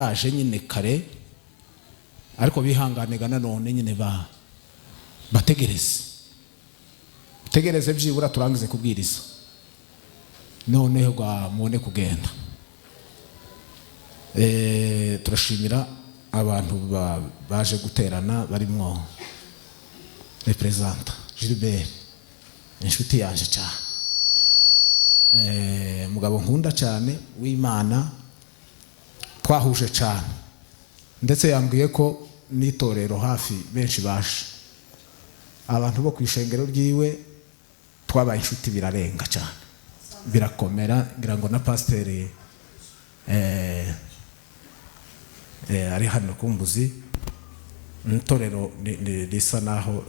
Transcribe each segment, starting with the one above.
aje nyine kare ariko bihanganega nanone nyine bategereze byibura turangize kubwiriza noneho mubone kugenda. Turashimira abantu baje guterana barimo representa Gilbert, inshuti yaje cyane, mugabo nkunda cyane w'Imana, twahuje cyane ndetse yambwiye ko nitorero hafi benshi baje, abantu bo kwishengero ryiwe twabaye inshuti birarenga cyane birakomera, ngira ngo na pasiteri ari hano kumbuzi itorero risa naho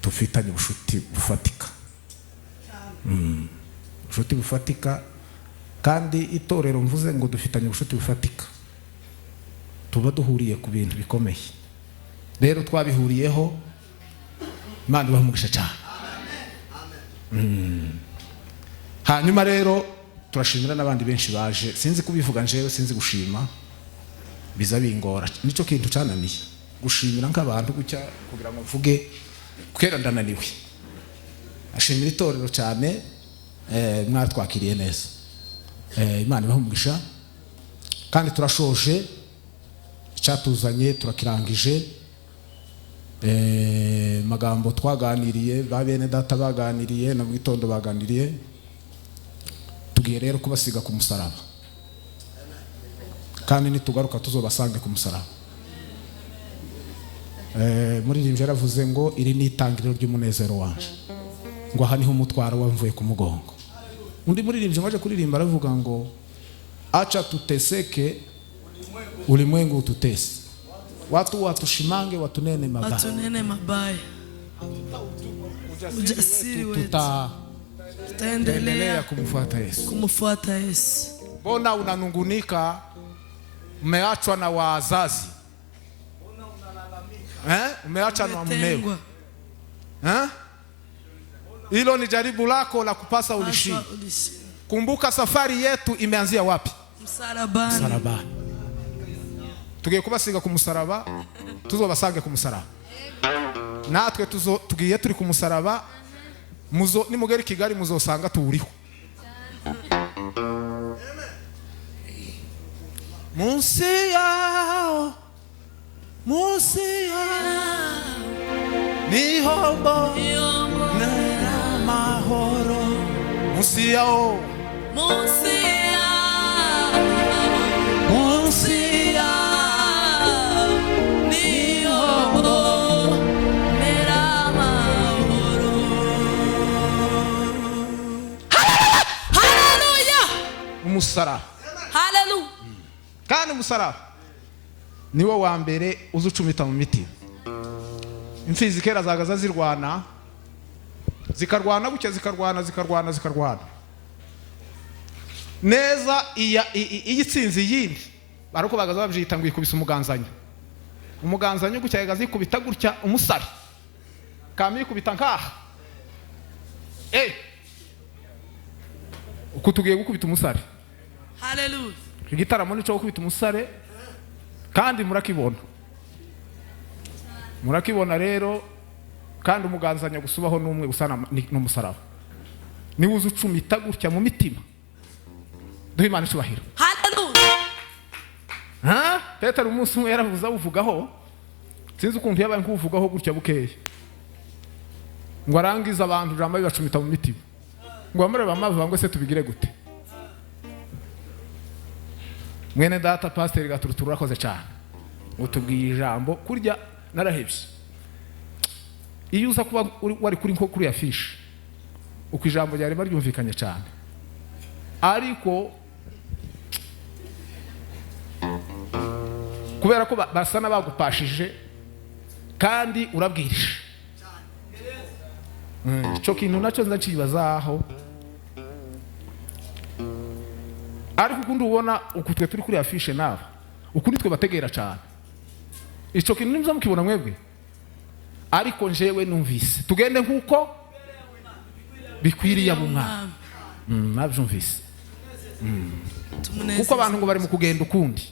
tufitanye ubushuti bufatika, ubushuti bufatika, kandi itorero mvuze ngo dufitanye ubushuti bufatika tuba duhuriye ku bintu bikomeye. Rero twabihuriyeho, Imana ibamugisha cyane. Hanyuma rero turashimira n'abandi benshi baje, sinzi kubivuga njewe, sinzi gushima biza bingora, nicyo kintu cyananiye gushimira nk'abantu gucya kugira ngo mvuge kwera ndananiwe. Ashimira itorero cyane, mwatwakiriye neza, Imana ibamugisha, kandi turashoje icyatuzanye turakirangije. Magambo twaganiriye, ba bene data baganiriye na mu gitondo baganiriye, tugiye rero kubasiga ku musaraba, kandi nitugaruka tuzobasange ku musaraba. Muri iri yaravuze ngo iri ni itangiriro ry'umunezero wanje, ngo aha niho umutwaro wamvuye ku mugongo. Undi muri iri waje kuririmba aravuga ngo acha tuteseke ulimwengu ututese, watu watushimange watunene mabaya, ujasiri wetu tutaendelea kumfuata Yesu. Mbona unanungunika, umeachwa na wazazi, umeachwa na mumeo, hilo ni jaribu lako la kupasa ulishi. Kumbuka safari yetu imeanzia wapi? Msalabani. Tugiye kubasiga ku musaraba, tuzobasange ku musaraba. Natwe tugiye turi ku musaraba, nimugera Kigali muzosanga tuwuriho. Munsi yao nihombo na mahoro, munsi yao umusaraba. Hallelujah. Kandi umusaraba niwo wa mbere uzucumita mu mitima. Imfizi kera zagaza zirwana, zikarwana bucya, zikarwana neza, iyitsinzi yindi barako bagaza babyita ngo ikubise umuganzanyo gucya yagaza ikubita gutya umusari kami ikubita nkaha, uko tugiye gukubita umusari. Hallelujah. Igitaramo nico gukubita umusare, kandi murakibona rero, kandi umuganzanya gusubaho n'umwe usana n'umusaraba niwe uzucumita gutya mu mitima. Duhe Imana cyubahiro. Hallelujah. Petero umunsi umwe yaravuze avugaho, sinzi ukuntu yabaye nkuvugaho gutya bukeye, ngo arangiza abantu jambo bibacumita mu mitima, ngo bamureba amavuga ngo se tubigire gute. Mwene data pasiteri Gaturutura urakoze cyane, utubwiye ijambo kurya narahebye. Iyo uza kuba wari kuri nko kuri ya fishi, uko ijambo ryari ryumvikanye cyane, ariko kubera ko basa n'abagupashije kandi urabwirije, icyo kintu nacyo ndacibazaho. Ariko ukundi ubona uku twe turi kuri afishe nawe, ukundi twe bategera cyane, icyo kintu nimuza mukibona mwebwe. Ariko njewe numvise tugende nkuko bikwiriye mu mwami, nabyumvise. kuko abantu ngo bari mu kugenda ukundi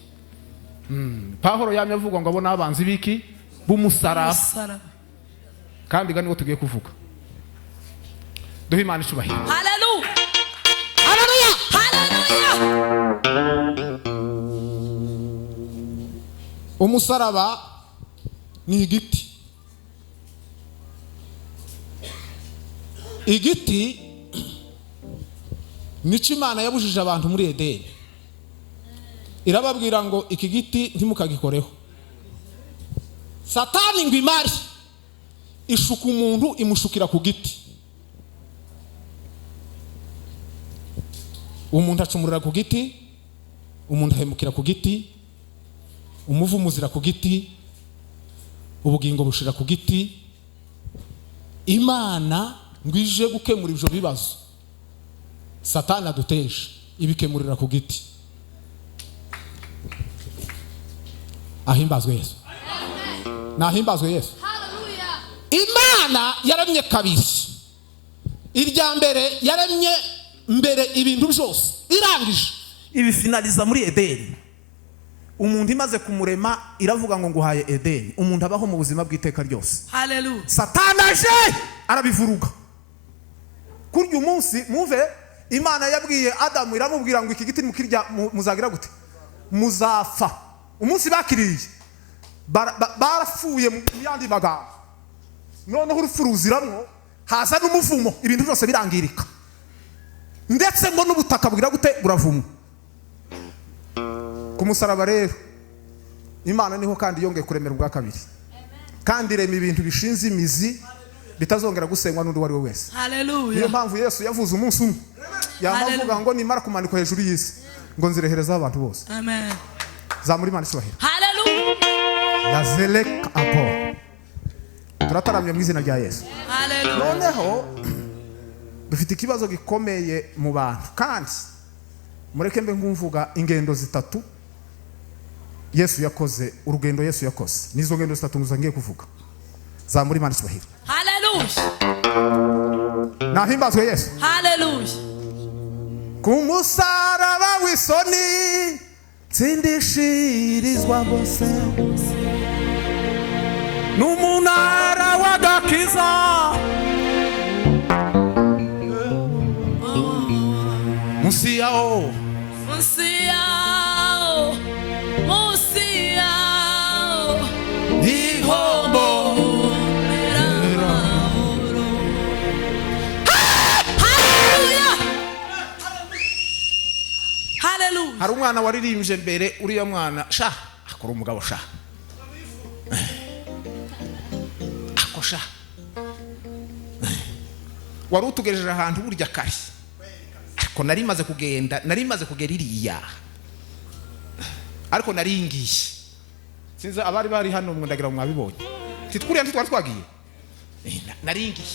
Pawulo yamye avuga ngo abo n'abanzi biki b'umusaraba, kandi ga niwo tugiye kuvuga. Duhe Imana icyubahiro. Hallelujah. Haleluya. Hallelujah. Umusaraba ni igiti. Igiti nicyo Imana yabujije abantu muri Edeni. Irababwira ngo iki giti ntimukagikoreho. Satani ngo imari ishuka umuntu imushukira ku giti. Umuntu acumurira ku giti, umuntu ahemukira ku giti, umuvumo uzira ku giti, ubugingo bushira ku giti. Imana ngo ije gukemura ibyo bibazo Satani aduteje, ibikemurira ku giti. Ahimbazwe Yesu. Nahimbazwe Yesu. Hallelujah. Imana yaremye kabiri. Irya mbere yaremye mbere ibintu byose, irangije ibifinaliza muri Edeni. Umuntu imaze kumurema iravuga ngo nguhaye Edeni, umuntu abaho mu buzima bw'iteka ryose. Hallelujah. Satani aje arabivuruga. Kurya umunsi muve Imana yabwiye Adamu, iramubwira ngo iki giti mukirya muzagira gute? Muzafa. Umunsi bakiriye barafuye mu yandi magambo. Noneho urupfu ruziramwo, haza n'umuvumo, ibintu byose birangirika. Ndetse ngo n'ubutaka bugira gute? Buravumwa. Ku musaraba rero Imana niho kandi yongeye kuremera ubwa kabiri, kandi irema ibintu bishinze imizi bitazongera gusenywa n'undi wari we wese. Hallelujah. Niyo mpamvu Yesu yavuze umunsi umwe yamavuga ngo nimara kumanikwa hejuru y'isi ngo nzirehereza abantu bose. Amen. Zamuri Imana icyubahiro. Hallelujah. Yazelek apo. Turataramye mu izina rya Yesu. Hallelujah. Noneho dufite ikibazo gikomeye mu bantu, kandi mureke mbe ngumvuga ingendo zitatu Yesu yakoze, urugendo Yesu yakoze. Nizo ngendo zitatu ngiye kuvuga. Zamuri Imana icyubahiro. Hallelujah. Nahimbazwe Yesu. Hallelujah. Ku musaraba w'isoni tsindishirizwa bose, n'umunara w'agakiza munsi yawo, ihombo. Hallelujah. Hari umwana waririmbye mbere, uriya mwana sha akora umugabo sha akosha, wari utugejeje ahantu burya kare, ariko nari maze kugera iriya, ariko naringiye. Sinzi abari bari hano ndagira mwabibonye, titwuriya ntitwari twagiye, naringiye.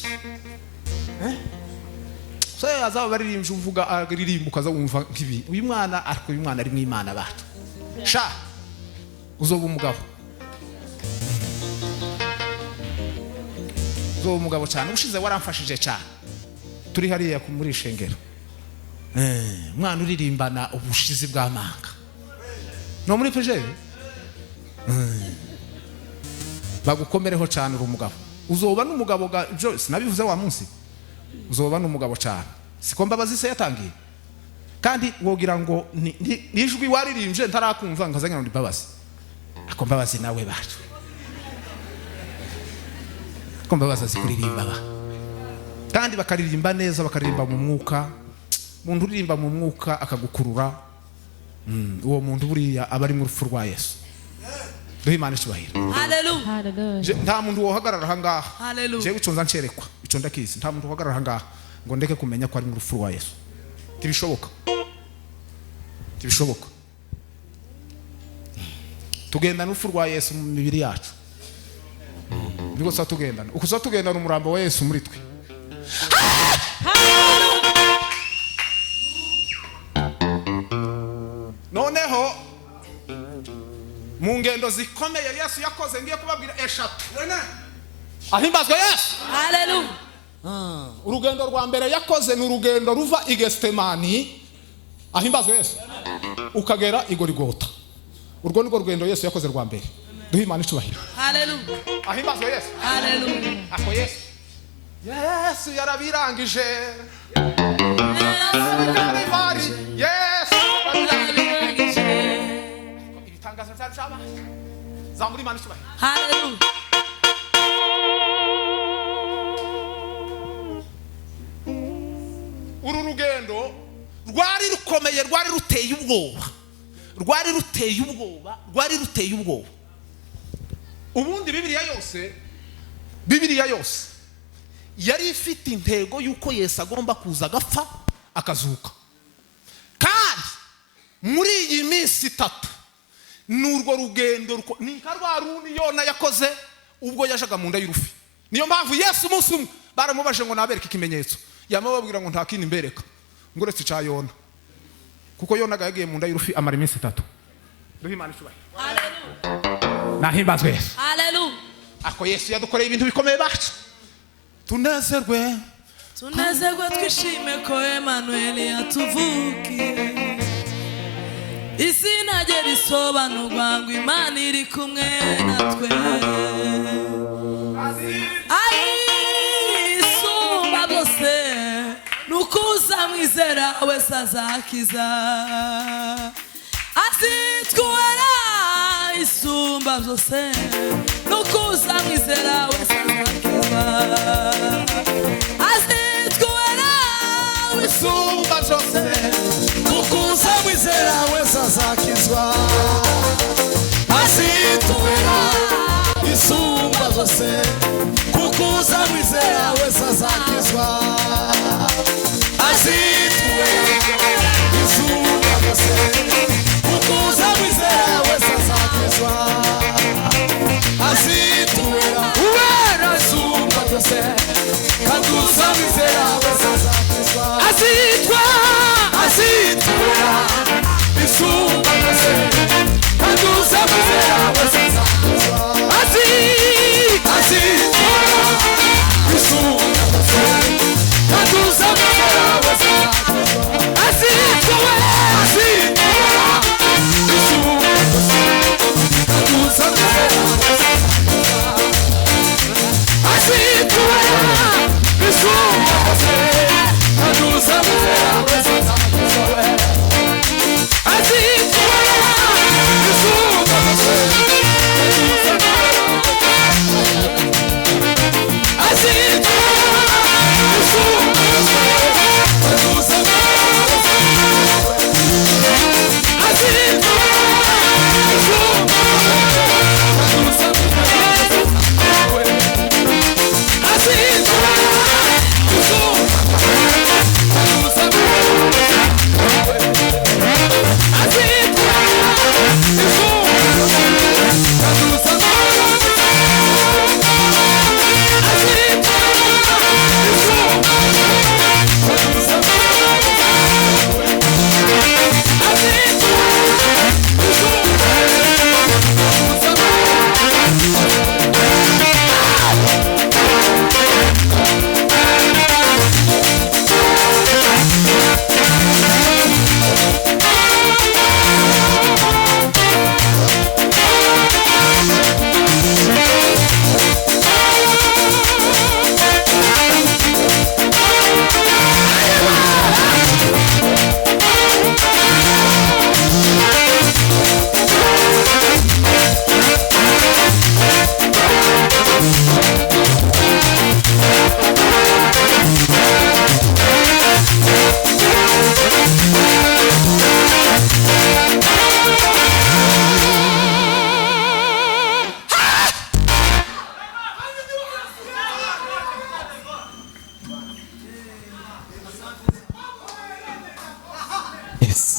So azaba baririmbye uvuga aririmba ukaza wumva nkibi. Uyu mwana ari mu Imana bacu. Sha uzoba umugabo. Uzoba umugabo cyane. Ushize waramfashije cyane. Turi hariya muri ishengero. Mwana uririmbana ubushizi bw'amanga. No muri peje. Bagukomereho cyane uri umugabo. Uzoba n'umugabo ga Joyce nabivuze wa munsi. Uzoba n'umugabo cyane. Siko Mbabazi se yatangiye, kandi wogira ngo nijwi waririmbye ntarakumva nkazanya no Mbabazi. Ako Mbabazi nawe bacu, ko Mbabazi azikuririmba ba, kandi bakaririmba neza, bakaririmba mu mwuka. Umuntu uririmba mu mwuka akagukurura, uwo muntu buriya aba ari mu rupfu rwa Yesu. Duhe Imana icyubahiro. Hallelujah. Nta muntu wohagarara hangaha. Hallelujah. Je guconza ncerekwa ico ndakizi. Nta muntu wohagarara hangaha ngo ndeke kumenya ko ari mu rupfu rwa Yesu. Tibishoboka. Tugenda n'urupfu rwa Yesu mu mibiri yacu. Niko sa tugendana. Ukuza tugendana umurambo wa Yesu muri twe. Noneho mu ngendo zikomeye Yesu yakoze, ngiye kubabwira eshatu. Ahimbazwe Yesu. Hallelujah. Urugendo rwa mbere yakoze ni urugendo ruva i Getsemani, ahimbazwe Yesu, ukagera i Goligota. urwo nirwo rugendo Yesu yakoze rwa mbere. Duhe Imana icubahiro. Hallelujah. Ahimbazwe Yesu. Hallelujah. Ako Yesu. Yesu yarabirangije. Yesu yarabirangije. Ibitangazo by'abana. Zamuri Imana icubahiro. Hallelujah. Uru rugendo rwari rukomeye, rwari ruteye ubwoba. Rwari ruteye ubwoba. Ubundi Bibiliya yose yari ifite intego yuko Yesu agomba kuza agapfa akazuka. Kandi muri iyi minsi 3 n'urwo rugendo ni karwaruni Yona yakoze ubwo yajaga mu nda y'urufi. Niyo mpamvu Yesu umunsi umwe baramubaje ngo nabereke ikimenyetso. Yamubabwira ngo nta kindi mbereka ngo uretse ca Yona, kuko Yona yagiye mu nda y'urufi amara iminsi 3. Duhe Imana icubahiro. Hallelujah. Nahimbazwe Yesu. Hallelujah. Ako Yesu yadukoreye ibintu bikomeye bacu. Tunezerwe twishime ko Emmanuel yatuvukiye. Izina rye risobanurwa ngo Imana iri kumwe natwe. Isumba byose nukuza mwizera wese azakiza. Azitwara isumba byose nukuza mwizera wese azakiza. Azitwara isumba byose nukuza mwizera wese azakizwa. Azitwara isumba byose kukuza mwizera wese azakizwa. Azitwara isumba byose kukuza mwizera wese azakizwa. Azitwara isumba byose kukuza mwizera wese azakizwa. Azitwara isumba byose kukuza mwizera wese azakizwa.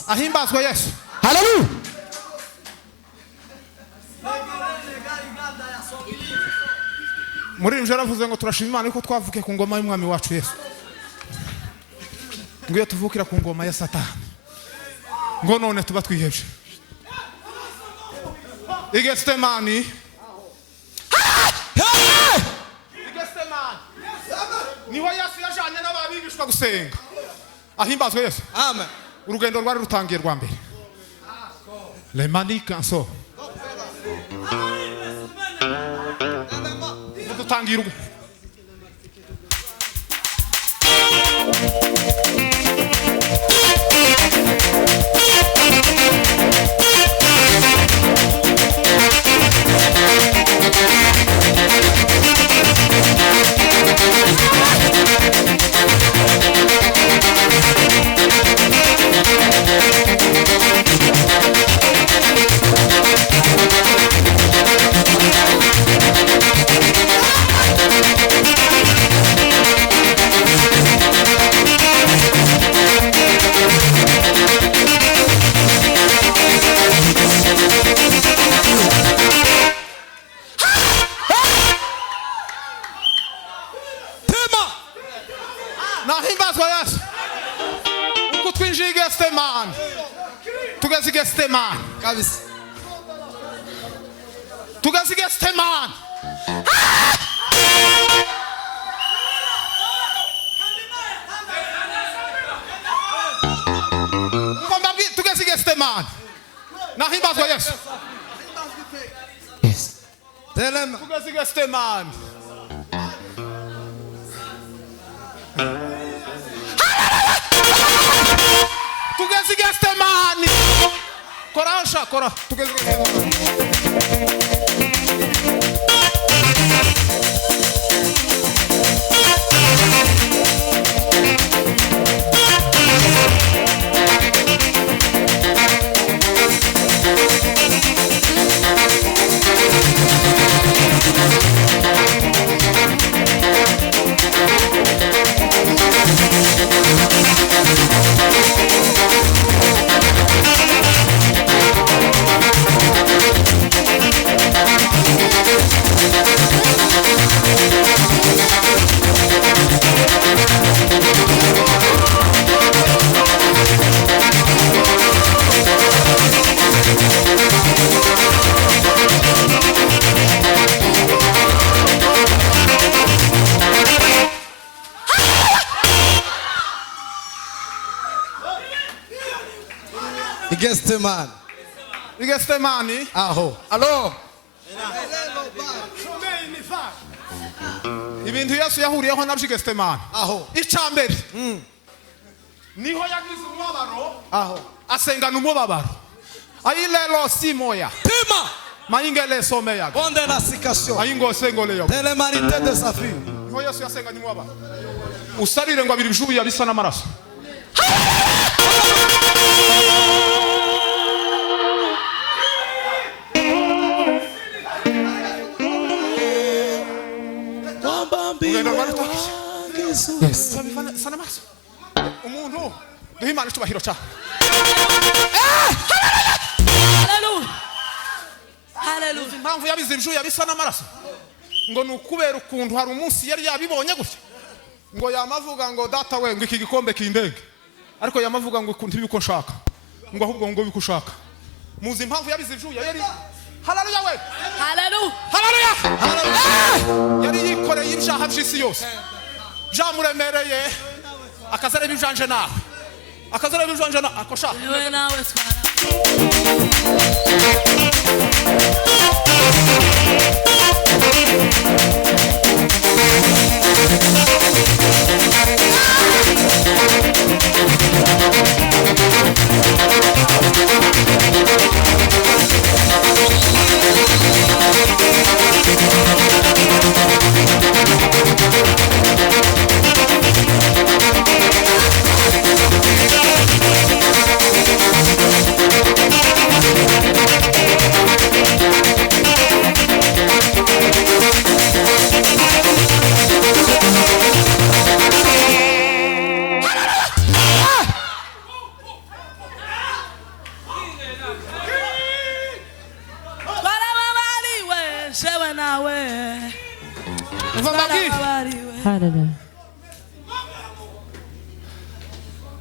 Ahimbazwe Yesu. Hallelujah. Muri njara vuze ngo turashima Imana ko twavuke ku ngoma y'umwami wacu Yesu. Ngiye tuvukira ku ngoma ya Satani. Ngo none tuba twihebye. Igestemani. Igestemani. Niho Yesu yajanye n'ababigishwa gusenga. Ahimbazwe Yesu. Amen. Urugendo rwari rutangiye rwa mbere. Les manikanso. Dutangira nahimbazwa Yesu uko twinjiye Getsemani tugeze Getsemani kabisa. tugeze Getsemani mbabwi tugeze Getsemani nahimbazwa Yesu Telema. tugeze Getsemani tugeze Getsemani korasha kora tugeze Getsemani Getsemani. Getsemani Aho. alo ibintu Yesu yahuriyeho nabyo Getsemani Aho. icambere niho yagize umubabaro Aho. asengana umubabaro ayilelo simoya Tema. mayingele someya Bonde la sikasyo. ayingo sengole yo Telemarité de sa fille. niho Yesu yasenganye umubabaro usarire ngo abiri bishubu yabisa n'amaraso sana maso umuntu duhimana icubahiro ca Hallelujah. Hallelujah. impamvu yabize ibiju yabisa n'amaraso ngo nukubera ukuntu hari umunsi yari yabibonye gutya ngo yamavuga ngo data we ngo iki gikombe kindenge ariko yamavuga ngo ntibiko nshaka ngo ahubwo ngo biko ushaka muzi impamvu yabize ibiju yari haleluya we Hallelujah. haleluya yari yikoreye ibyaha by'isi yose byamuremereye akazareba ibijanje nawe akazareba ibijanje nawe akosha Yewe nawe twara. Hallelujah.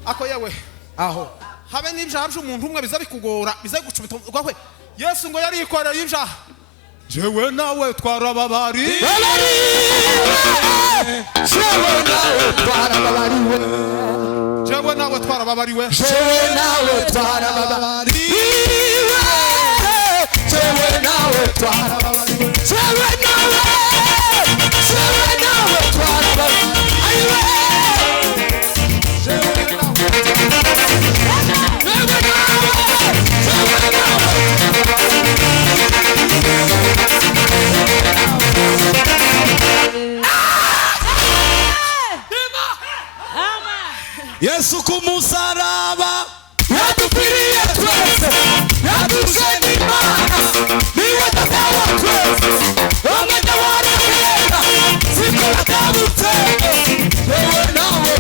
ako yewe Aho. habe n'ibyaha by'umuntu umwe biza bikugora biza gucumita gwawe Yesu ngo yari yikoreye ibyaha jewe nawe twarababari Jewe nawe twarababariwe. jewe nawe twarababariwe Jewe nawe twarababariwe. Yesu kumusaraba yadupfiriye twese yaduje n'Imana niwe data wa twese umwenda warakera siko yatabutse yewe nawe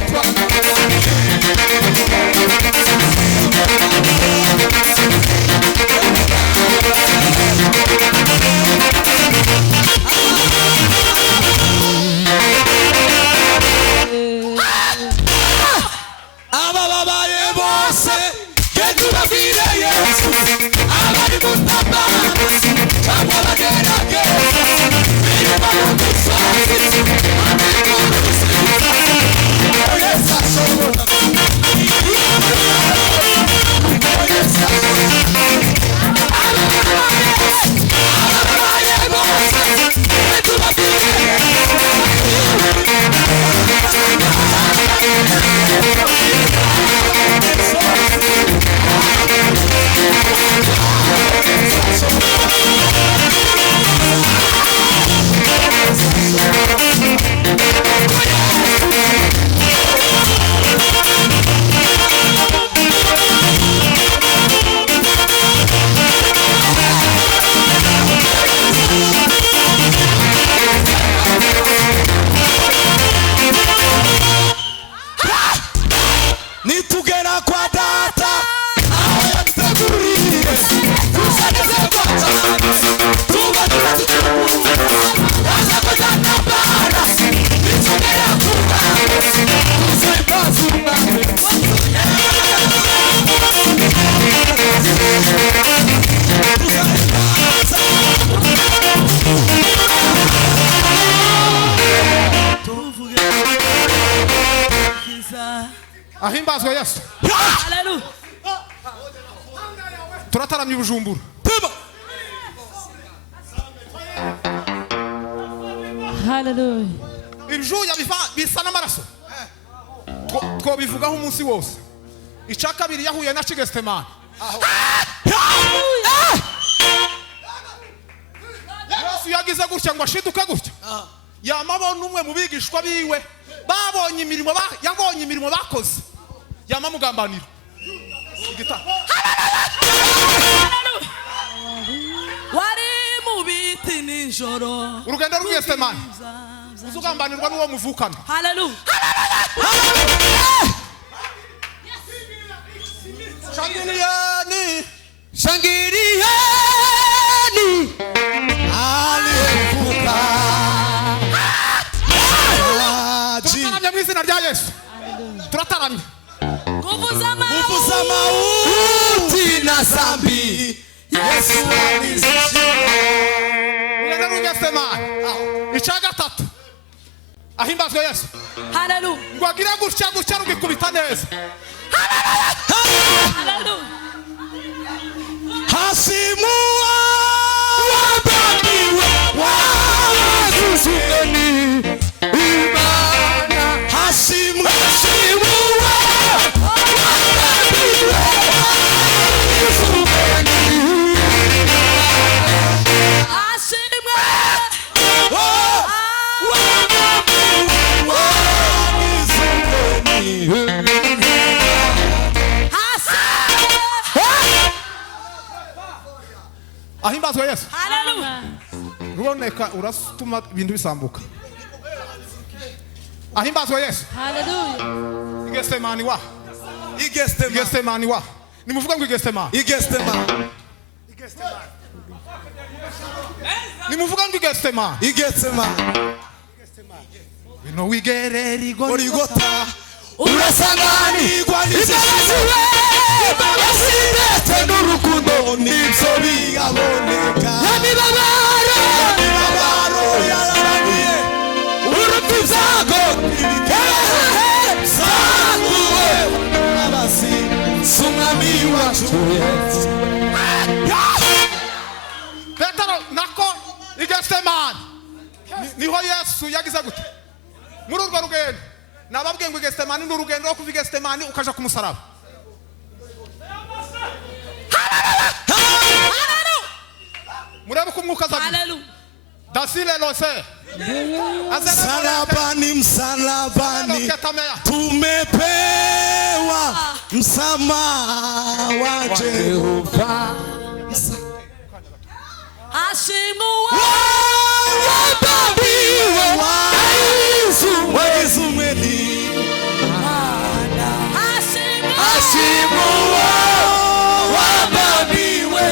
ahimbazwe Yesu. Hallelujah. Turataramye Bujumbura. Hallelujah. Ibijuya bisa n'amaraso. Two bivugaho umunsi wose. Ica kabiri yahuye na Chigestemani. Yesu yagize gutya ngo ashiduka gutya. Yamabona umwe mu bigishwa biwe babonye imirimo bakoze. Yamamugambanira. Wari mu biti nijoro. Urugendo rw'Getsemani. Uzugambanirwa n'uwo muvukana. Hallelujah. Shangiriyani. Shangiriyani. Alifuka. Turataramye mu izina rya Yesu. Turataramye. Kuvuza mauti na zambi. Yesu alizishinda. Urugendo rw'Getsemani. Ica gatatu. Ahimbazwe Yesu. Hallelujah. Ngo agire gutya rugikubita neza. Hallelujah. Hasimua wabamiwe wazuzugeni imana hasimua wabamiwe wazuzugeni Ashimwe. Ahimbazwe Yesu. Hallelujah. Ruboneka urasutuma ibintu bisambuka. Ahimbazwe Yesu. Hallelujah. Igetsemani wa. Igetsemani wa. Nimuvuga ngo Igetsemani. Nimuvuga ngo Igetsemani. Bino wigereri Gorigota urasanganirwa n'izishwe imbabazi ndetse n'urukundo nibyo biyaboneka n'imibabaro yararaniye urupfu ibyago zaguwe abasi s'umwami wacu Yesu. Petero nako Igetsemani. Niho Yesu yagize gute? Muri urwo rugendo nababwiye ngo Igetsemani ni urugendo rwo kuva Igetsemani ukaja ku musaraba. Murebe ko umwuka azagira. Hallelujah. Dasile lose. Msalabani, msalabani tumepewa msamaha wa Jehova. Ashimwa Wababiwe waizumeni. Ashimwa wababiwe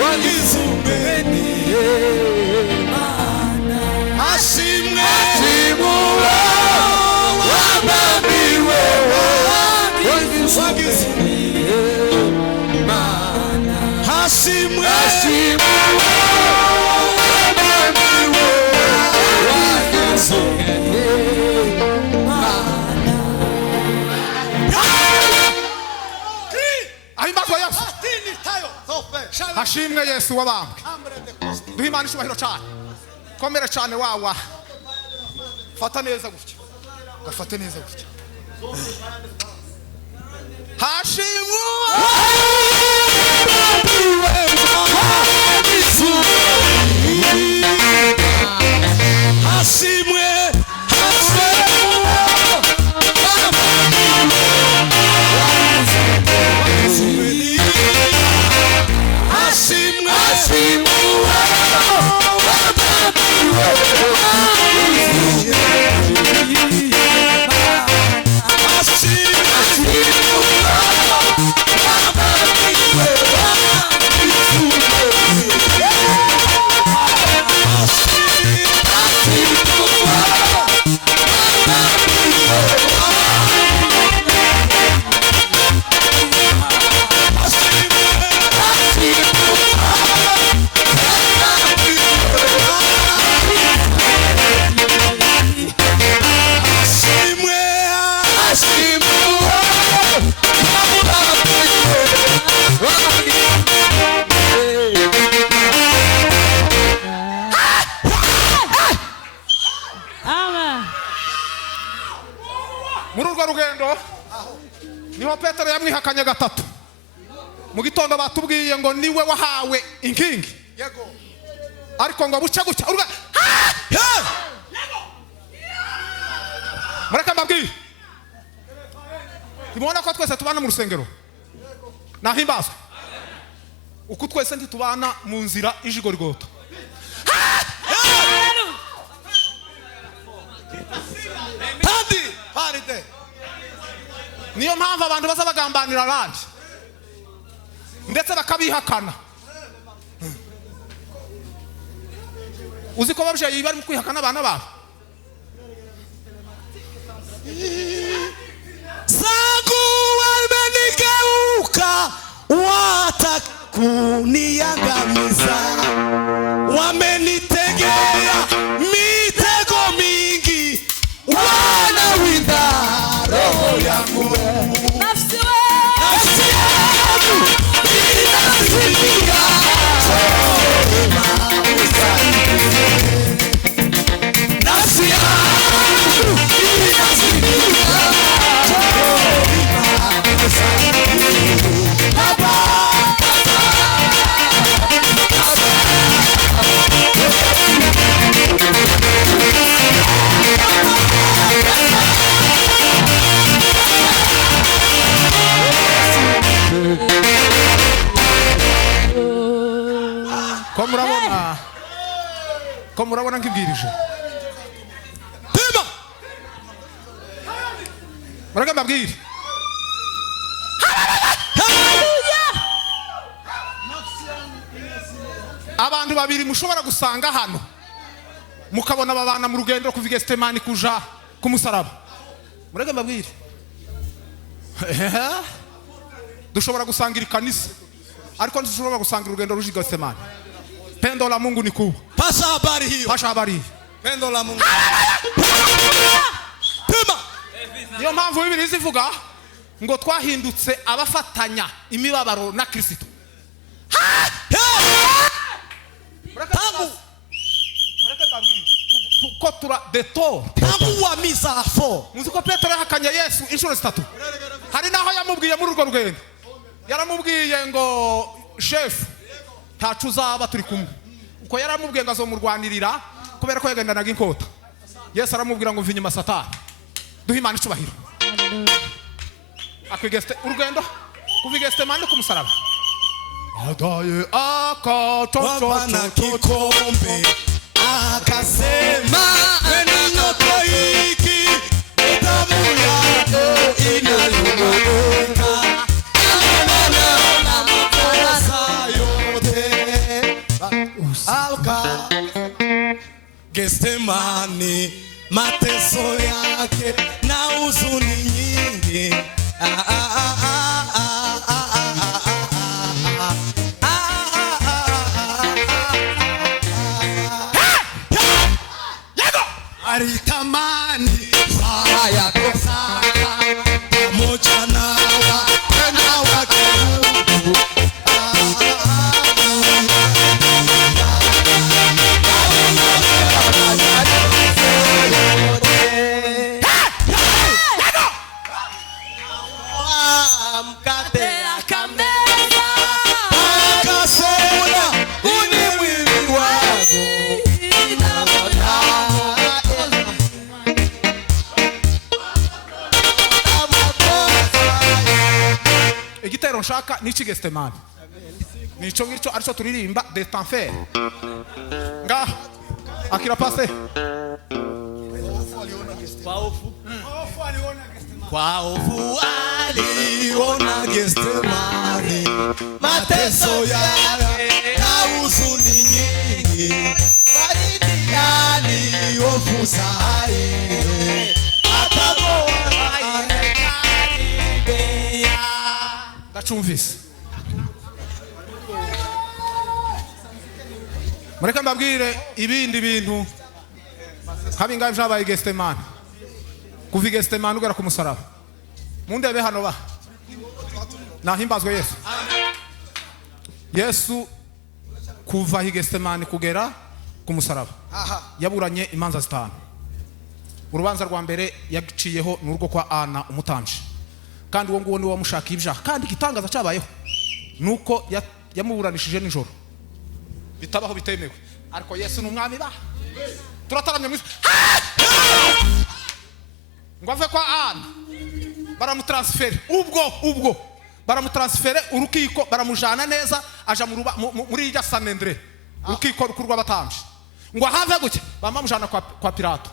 waizumeni. Ashimwe wababiwe waizumeni. Ashimwe Hashimwe Yesu wabambwe. Duhe Imana ishubahiro cyane. Komera cyane wawa. Fata neza gutya. Gafate neza gutya. Hashimwe Hashimwe rugendo niho Petero yamwihakanye gatatu. Mu gitondo batubwiye ngo niwe wahawe inkingi, yego, ariko ngo buce gucya uruga mureka mbabwire, timubona ko twese tubana mu rusengero nahimbazwa uko twese ntitubana mu nzira ijigorigoto. Niyo mpamvu abantu baza bagambanira abandi ndetse bakabihakana. Uzi ko babyeyi bari mu kwihakana abana babo. Zangu wamenigeuka watakuniangamiza, wamenitegea mitego mingi, wanawinda roho yangu. Nafsi yangu inasikia nafsi yangu inasikia ko murabona nkibwirije Pima muraga mbabwire abantu babiri mushobora gusanga hano mukabona babana mu rugendo kuva Getsemani kuja ku musaraba. Muraga mbabwire dushobora gusangira kanisa ariko dushobora gusangira urugendo ruji Getsemani. Pendo la Mungu ni kubwa. Pasha habari hiyo. Pasha habari hiyo. Pendo la Mungu. Pima. Niyo mpamvu Bibiliya ivuga ngo twahindutse abafatanya imibabaro na Kristo. Tangu mureke babwire ko tura detor. Tangu wa misa afo. Muziko Petero yahakanye Yesu inshuro 3. Hari naho yamubwiye muri urwo rugendo. Yaramubwiye ngo chef tacu uzaba turi kumwe uko yaramubwiye ngo azomurwanirira kubera ko yagendanaga inkota. Yesu aramubwira ngo mvinyuma Satani, duhe Imana icubahiro. Akwigeste urugendo kuva Getsemani ku musaraba. Adaye Wabana kikombe akasema ninapo hiki damu yako inayomwagika na makosa yote alka Getsemani, mateso yake na huzuni nyingi. Alitamani saa yako sana pamoja na wapendwa wake Mungu. Mkate akameza akasema uni mwili wangu. Igitero nshaka ni iki Getsemani. Nico ngicyo arico turirimba de Tanfer. Nga akira passe. Kwa hofu aliona Getsemani, mateso yake na huzuni nyingi, baridi aliyofuza ile ataboa karibia. Ndacumvise. Mureka mbabwire ibindi bintu kabingaye vyabaye Getsemani. Kuva Getsemani ugera ku musaraba. Mundebe hano ba. Nahimbazwe Yesu. Yesu kuva Getsemani kugera ku musaraba. Yaburanye imanza zitanu. Urubanza rwa mbere yaciyeho n'urwo kwa Ana umutanje. Kandi uwo nguwo ni wamushaka ibyaha. Kandi igitangaza cyabayeho nuko yamuburanishije nijoro. Bitabaho bitemewe. Ariko Yesu n'umwami ba. Turataramye mwisi. Ngo ave kwa Ana baramutransfere ubwo baramutransfere urukiko baramujana neza aja muri ya San Andre urukiko rukurwa batanje ngo have gutya bamamujana kwa Pilato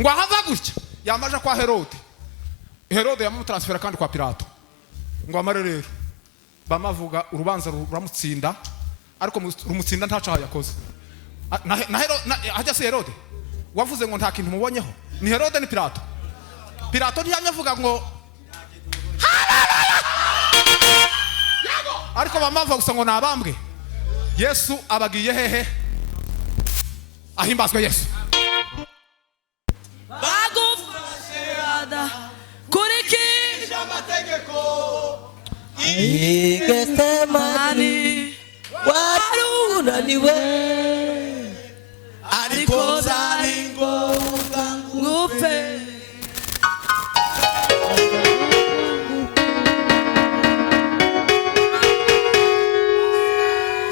ngo have gutya yamaja kwa Herode yamutransfera kandi kwa Pilato ngo amare rero bamavuga urubanza ruramutsinda ariko rumutsinda ntaco yakoze hajya se Herode wavuze ngo nta kintu mubonyeho ni Herode ni Pilato. Pilato ntiyanyavuga ngo ariko bamava gusa ngo nabambwe. Yesu abagiye hehe? Ahimbazwe Yesu. bagufashada kurikira amategeko Getsemani warunaniwe ariko zari ngombwa ngupe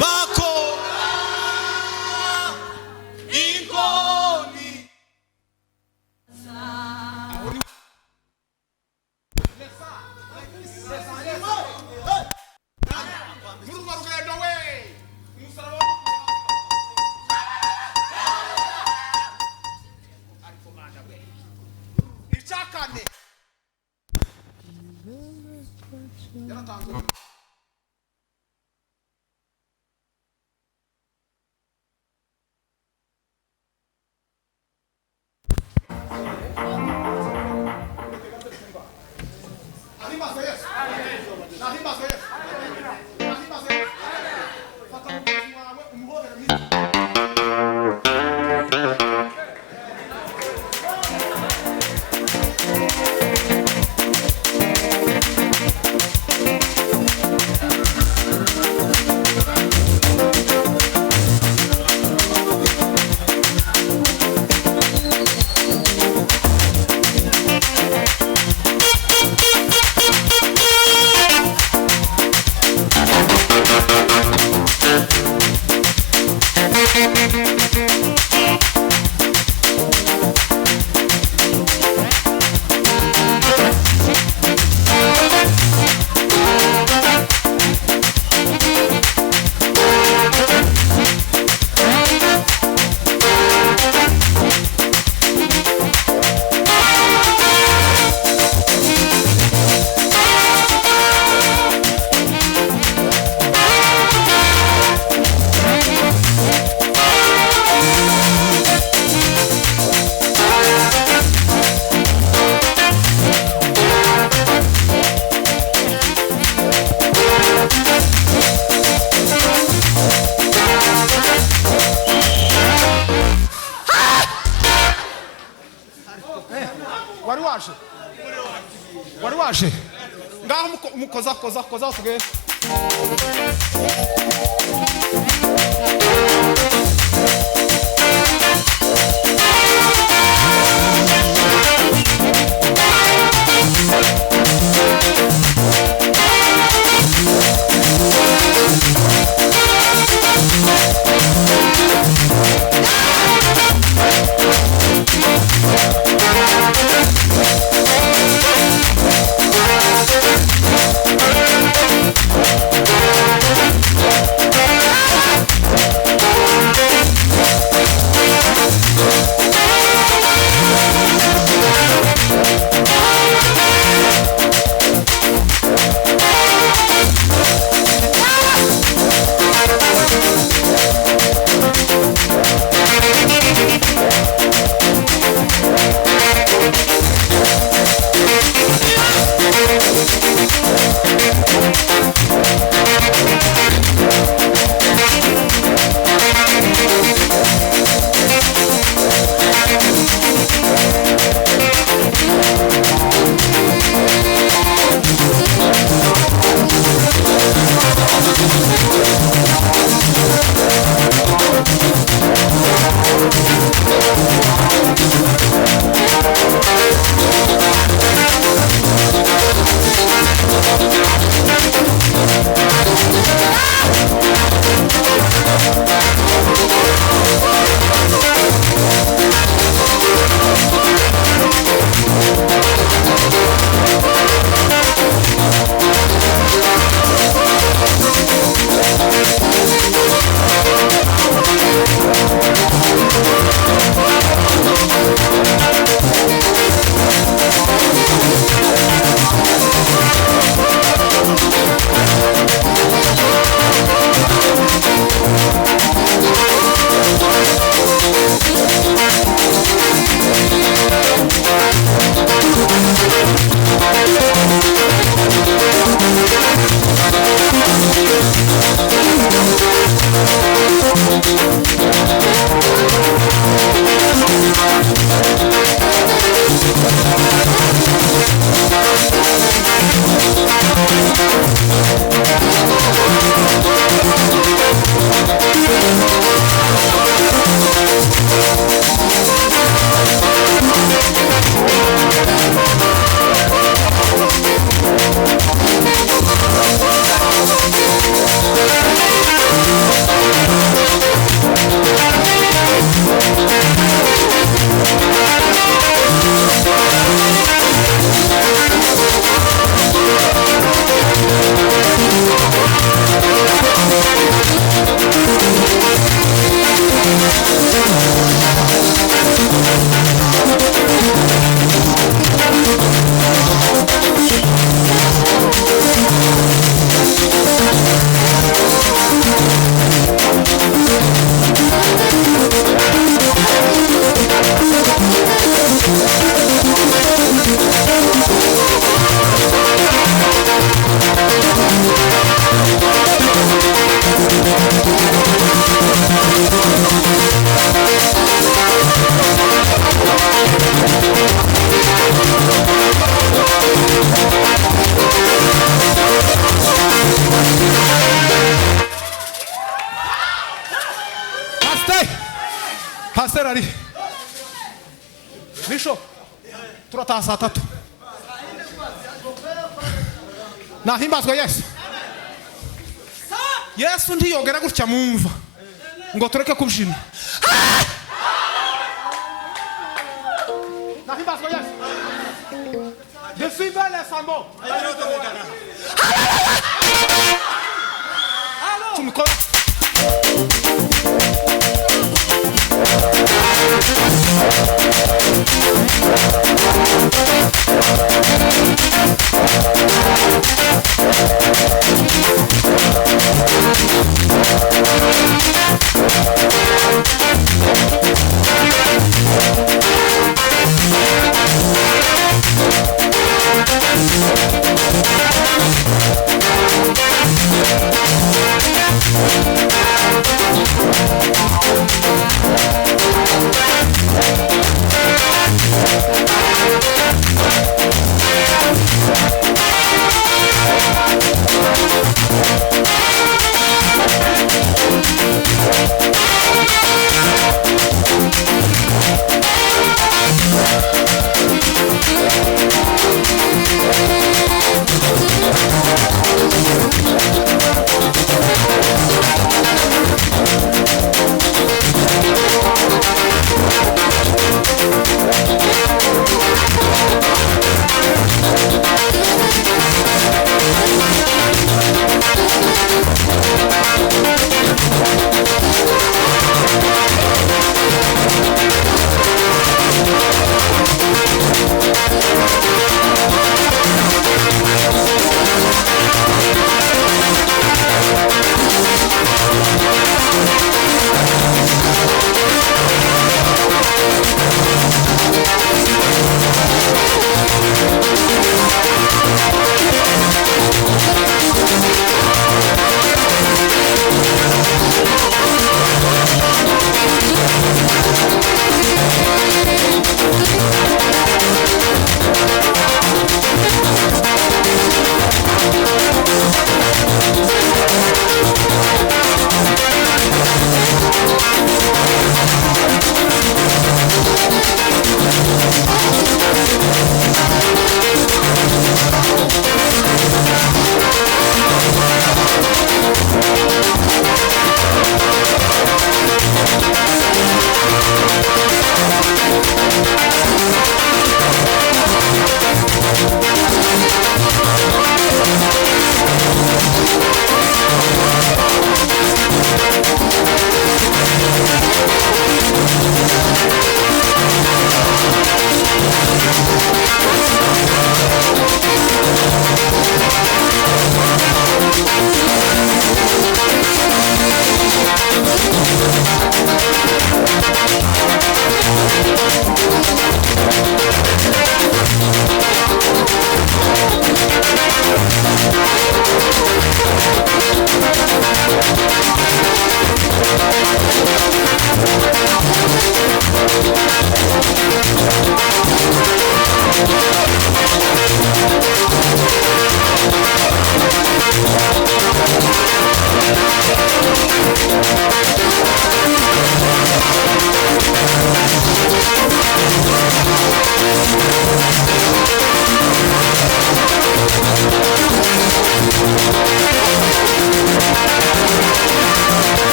bako ingoni waje ngaho mukoza tugende. Pastor ari Bishop turataha saa 3 nahimbazwa Yesu. Yesu ntiyongera gutya mumva ngo tureke kubyina. Nahimbazwa Yesu. Je suis bel et sans mot. Tu me connais. Yeah.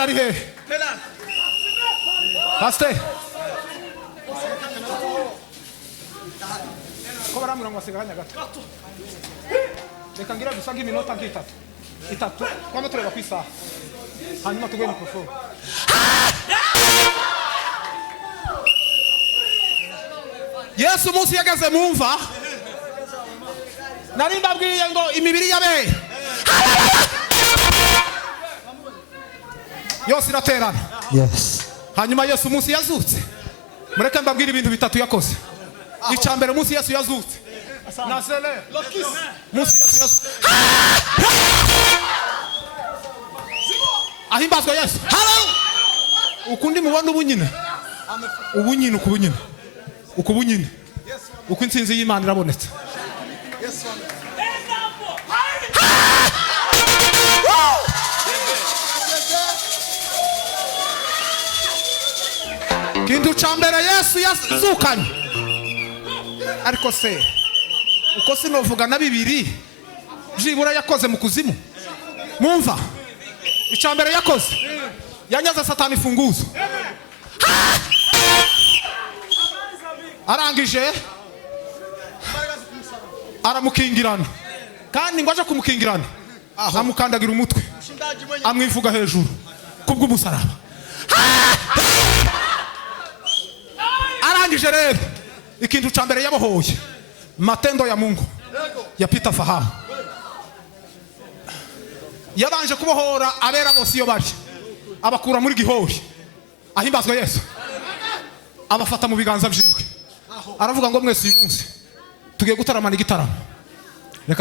pasiteri ari hehe? Pasiteri ko baramura ngo asiganya gato. Reka ngira gusa nk'iminota itatu kwame tureba ku isaha hanyuma tuguye mikrofone. Yesu umunsi yageze mu mva nari mbabwiye ngo imibiri y'abera yose iraterana. Yes. Hanyuma Yesu umunsi yazutse mureke mbabwire ibintu bitatu yakoze. Icambere umunsi Yesu yazutse nasele umunsi Yesu yazutse ahimbazwa Yesu. Ukundi mubona ubunyine uko intsinzi y'Imana irabonetse. Kintu cambere Yesu yazukanye ariko se uko sinovuga na bibiri jibura yakoze mu kuzimu mumva. Icambere yakoze yanyaza Satani funguzo arangije aramukingirana kandi ngo aje kumukingirana amukandagira umutwe amwivuga hejuru kubw'umusaraba. Arangije rero ikintu cambere yabohoye matendo ya Mungu ya Peter Fahamu yabanje kubohora abera bose iyo bari abakura muri gihori ahimbazwa Yesu abafata mu biganza by'indwi aravuga ngo mwese uyu munsi tugiye gutaramana igitaramo